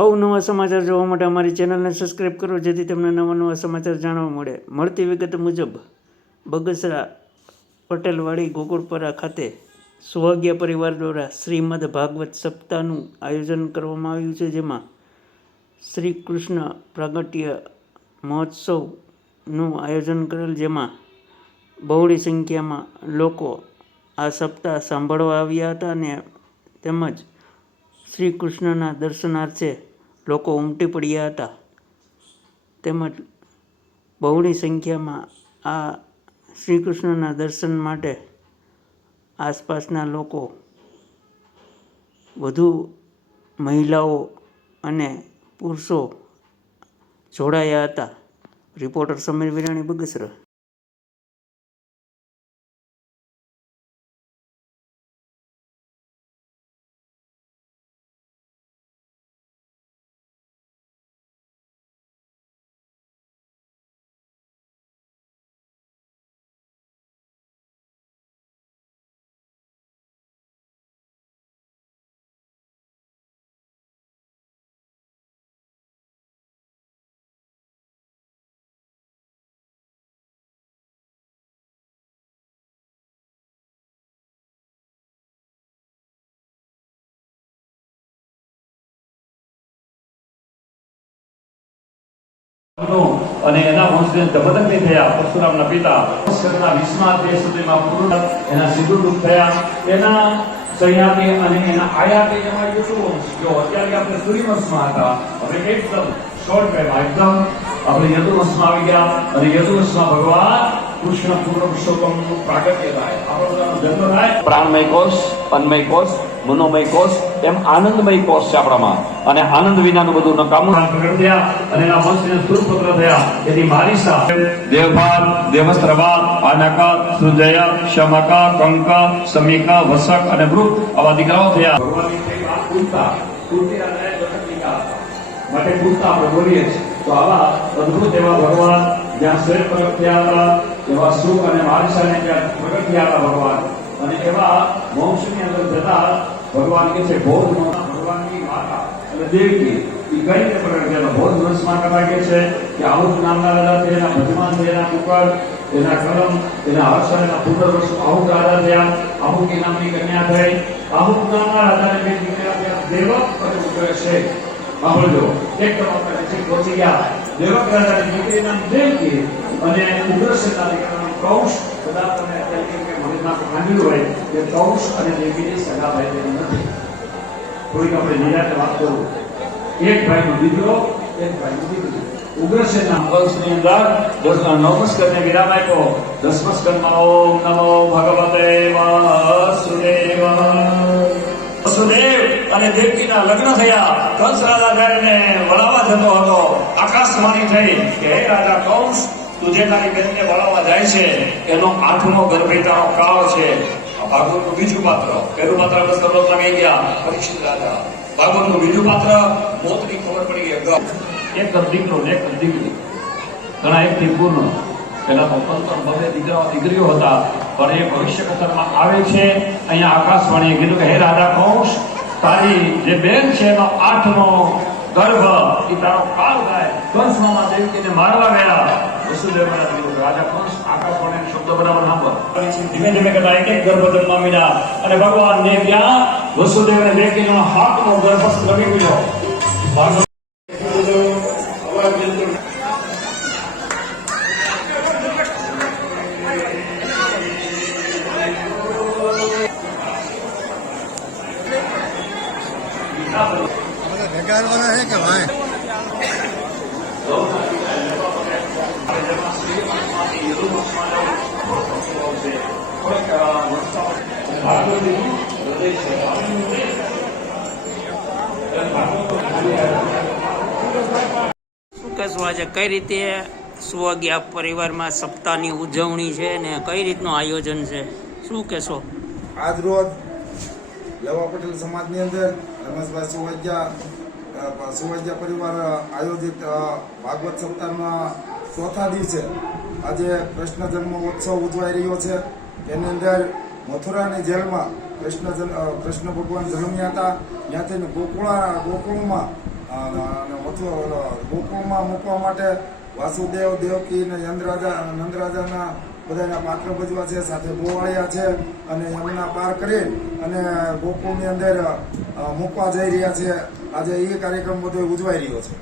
અવનવા સમાચાર જોવા માટે અમારી ચેનલને સબસ્ક્રાઈબ કરો, જેથી તમને નવા સમાચાર જાણવા મળે. મળતી વિગત મુજબ બગસરા પટેલવાડી ગોકુળપરા ખાતે સુહાગિયા પરિવાર દ્વારા શ્રીમદ ભાગવત સપ્તાહનું આયોજન કરવામાં આવ્યું છે, જેમાં શ્રી કૃષ્ણ પ્રાગટ્ય મહોત્સવનું આયોજન કરેલ, જેમાં બહોળી સંખ્યામાં લોકો આ સપ્તાહ સાંભળવા આવ્યા હતા અને તેમજ શ્રી કૃષ્ણના દર્શનાર્થે લોકો ઉમટી પડ્યા હતા. તેમજ બહોળી સંખ્યામાં આ શ્રી કૃષ્ણના દર્શન માટે આસપાસના લોકો, વધુ મહિલાઓ અને પુરુષો જોડાયા હતા. રિપોર્ટર સમીર વિરાણી, બગસરા. અને એના વંશને ધબધકની થયા. પરશુરામના પિતા 20મા તે સુધીમાં પૂર્ણ એના સિદ્ધુદૂત થયા. એના સહયામી અને એના આયાતી એમાં યદુવંશ, જો અત્યારે આપણે સૂર્યવંશમાં હતા, હવે એકદમ શોર્ટ ટાઈમ એકદમ આપણે યદુવંશમાં આવી ગયા. અને યદુવંશમાં ભગવાન કૃષ્ણ પૂર્ણ પુરુષોત્તમનું પ્રાગટ્ય થાય, આપણો બધાનો જન્મ થાય. પ્રાણમય કોષ, અન્નમય કોષ, મનોમય કોષ, એમ આનંદમય કોષ છે આપણામાં. અને આનંદ વિનાનું બધું નકામું પ્રગટ થયા અને એના વંશને સુરપુત્ર થયા. એની મારીસા દેવપાલ, દેવસ્ત્રવાલ, આનક, સુજય, શમક, કંક, સમિક, વસક અને વૃક આવા દીકરાઓ થયા. ભગવાનની વાત પૂરતા માટે પૂરતા આપણે બોલીએ છીએ. તો આવા અદભુત એવા ભગવાન જ્યાં સ્વયં પ્રગટ થયા હતા, એવા સુખ અને મારીસાને ત્યાં પ્રગટ થયા હતા ભગવાન. અને એવા વંશની અંદર જતા ભગવાન કે છે ભગવાનની માતા અને દેવકી એ કઈ રીતે પ્રગટ થયા? બૌદ્ધ વંશમાં કથા કે છે કે આહુત નામના રાજા છે, એના ભજમાન છે, એના કુકર, એના કલમ, એના હર્ષ, એના પુત્ર આહુત રાજા થયા. આહુકી નામની કન્યા થઈ. આહુત નામના રાજાને બે દીકરા થયા, દેવક અને ઉગ્રસેન. સાંભળજો, એક તબક્કા છે પહોંચી ગયા. દેવક રાજાની દીકરી નામ દેવકી અને ઉગ્રસેનના દીકરા નામ કૌશ. કદાચ તમે અત્યારે મગજમાં સાંભળ્યું હોય કે કૌશ અને દેવીની સગા ભાઈ બહેન નથી. થોડીક આપણે નિરાતે વાત કરું. એક ભાઈનો દીકરો, એક ભાઈની દીકરી. ઉગ્રસેનના વંશની અંદર 9 સ્કંદને વિરામ આપ્યો. 10મા સ્કંદમાં ઓમ નમો ભગવતે વાસુદેવ. વસુદેવ અને દેવકીના લગ્ન થયા. કંસ રાજા જ્યારે વળાવવા જતો હતો, આકાશવાણી થઈ કે હે રાજા કંસ, તું જે તારી બહેનને વળાવવા જાય છે એનો 8મો ગર્ભિતાનો કાળ છે. ભાગવતનું બીજું પાત્ર, પહેલું પાત્ર બસ તરતમાં કહી ગયા પરીક્ષિત રાજા. ભાગવતનું બીજું પાત્ર, મોતની ખબર પડી ગઈ. એક દીકરો ને એક દીકરી, ઘણા એકથી પૂર્ણ. પેલા તો 15 દીકરીઓ હતા, પણ એ ભવિષ્ય કથનમાં આવે છે. અહીંયા આકાશવાણીએ કીધું કે હે રાજા કંસ, તારી જે બેન છે એનો 8મો ગર્ભ એ તારો કાળ થાય. કંસ મામા દેવકીને મારવા ગયા. વસુદેવ રાજા કંસ આકાશવાણી શબ્દ બરાબર સાંભળ. ધીમે ધીમે કરતા એક ગર્ભ જન્માવીના અને ભગવાનને ત્યાં વસુદેવ અને દેવકીનો 7મો ગર્ભ રમી ગયો. वाला है क्या भाई? શું કહેશો, આજે કઈ રીતે સુહાગિયા પરિવારમાં સપ્તાહની ઉજવણી છે ને કઈ રીતનું આયોજન છે, શું કહેશો? આજ રોજ લેવા પટેલ સમાજની અંદર રમેશભાઈ સુહાગિયા પરિવાર આયોજિત ભાગવત સપ્તાહના ચોથા દિવસે આજે કૃષ્ણ જન્મોત્સવ ઉજવાઈ રહ્યો છે. એની અંદર મથુરાની જેલમાં કૃષ્ણ ભગવાન જન્મ્યા હતા. ત્યાંથી ગોકુળમાં અને ગોકુળમાં મૂકવા માટે વાસુદેવ દેવકી અને નંદરાજાના બધાના પાત્ર ભજવા છે, સાથે ગોવાળિયા છે અને યમુના પાર કરી અને ગોકુળની અંદર મૂકવા જઈ રહ્યા છે. આજે એ કાર્યક્રમ બધો ઉજવાઈ રહ્યો છે.